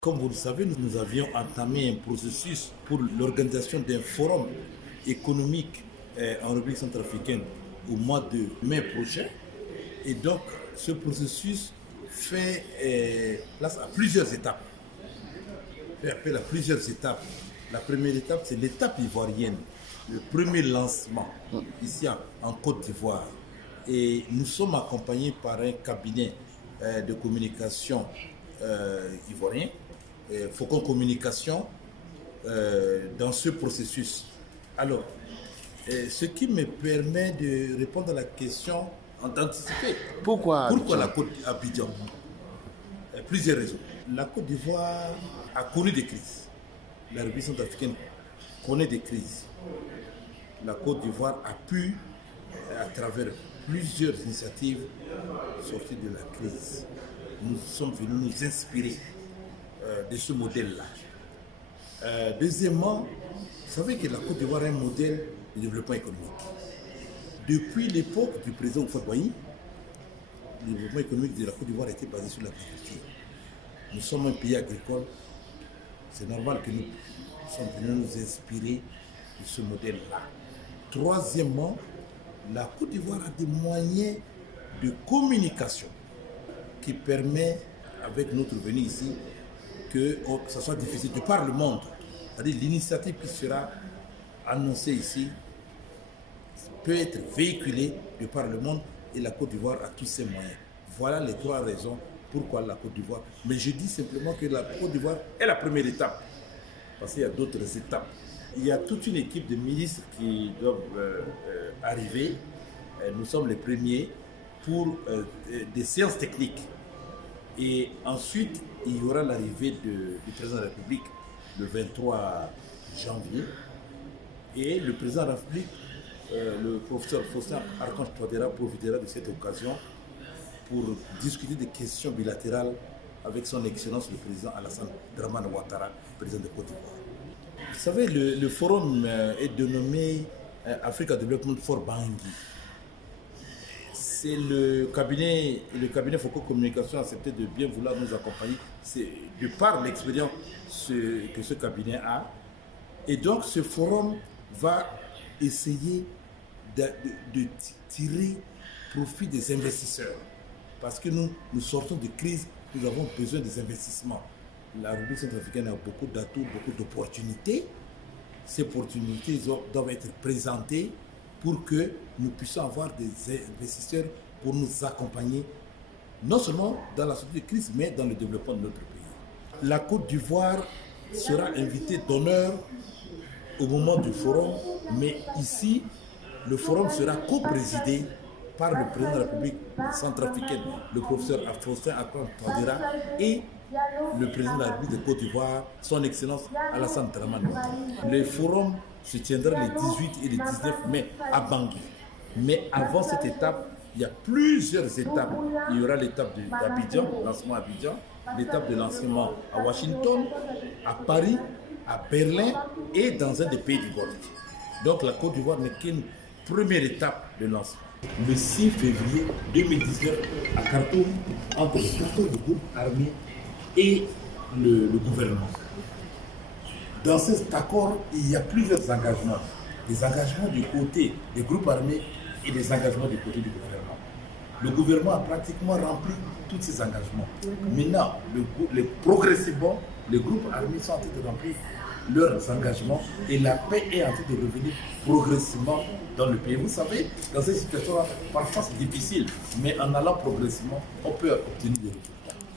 Comme vous le savez, nous avions entamé un processus pour l'organisation d'un forum économique en République centrafricaine au mois de mai prochain. Et donc, ce processus fait place à plusieurs étapes. Fait appel à plusieurs étapes. La première étape, c'est l'étape ivoirienne, le premier lancement ici en Côte d'Ivoire. Et nous sommes accompagnés par un cabinet de communication ivoirien, Faucon Communication, dans ce processus. Alors, ce qui me permet de répondre à la question, d'anticiper. Pourquoi La Côte d'Abidjan? Plusieurs raisons. La Côte d'Ivoire a connu des crises. La République centrafricaine connaît des crises. La Côte d'Ivoire a pu, à travers plusieurs initiatives, sortir de la crise. Nous sommes venus nous inspirer de ce modèle-là. Deuxièmement, vous savez que la Côte d'Ivoire est un modèle de développement économique. Depuis l'époque du président Houphouët-Boigny, le développement économique de la Côte d'Ivoire était basé sur l'agriculture. Nous sommes un pays agricole. C'est normal que nous sommes venus nous inspirer de ce modèle-là. Troisièmement, la Côte d'Ivoire a des moyens de communication qui permet, avec notre venue ici, que ça soit diffusé de par le monde. C'est-à-dire l'initiative qui sera annoncée ici peut être véhiculée de par le monde et la Côte d'Ivoire a tous ses moyens. Voilà les trois raisons pourquoi la Côte d'Ivoire. Mais je dis simplement que la Côte d'Ivoire est la première étape, parce qu'il y a d'autres étapes. Il y a toute une équipe de ministres qui doivent arriver. Nous sommes les premiers pour des séances techniques. Et ensuite, il y aura l'arrivée du président de la République le 23 janvier. Et le président de la République, le professeur Faustin Archange Touadéra, profitera de cette occasion pour discuter des questions bilatérales avec son Excellence le président Alassane Dramane Ouattara, président de Côte d'Ivoire. Vous savez, le forum est dénommé Africa Development for Bangui. C'est le cabinet Faucon Communication a accepté de bien vouloir nous accompagner. C'est de par l'expérience que ce cabinet a. Et donc ce forum va essayer de tirer profit des investisseurs. Parce que nous sortons de crise, nous avons besoin des investissements. La République centrafricaine a beaucoup d'atouts, beaucoup d'opportunités. Ces opportunités doivent être présentées pour que nous puissions avoir des investisseurs pour nous accompagner, non seulement dans la sortie de crise, mais dans le développement de notre pays. La Côte d'Ivoire sera invitée d'honneur au moment du forum, mais ici, le forum sera co-présidé par le président de la République centrafricaine, le professeur Faustin Archange Touadéra, et le président de la République de Côte d'Ivoire, son Excellence Alassane Dramane Ouattara. Le forum se tiendra les 18 et les 19 mai à Bangui. Mais avant cette étape, il y a plusieurs étapes. Il y aura l'étape d'Abidjan, lancement à Abidjan, l'étape de lancement à Washington, à Paris, à Berlin et dans un des pays du Golfe. Donc la Côte d'Ivoire n'est qu'une première étape de lancement. Le 6 février 2019 à Khartoum, entre le 14 du groupe armé et le gouvernement. Dans cet accord, il y a plusieurs engagements. Des engagements du côté des groupes armés et des engagements du côté du gouvernement. Le gouvernement a pratiquement rempli tous ces engagements. Maintenant, progressivement, les groupes armés sont en train de remplir leurs engagements et la paix est en train de revenir progressivement dans le pays. Vous savez, dans cette situation-là, parfois c'est difficile, mais en allant progressivement, on peut obtenir des résultats.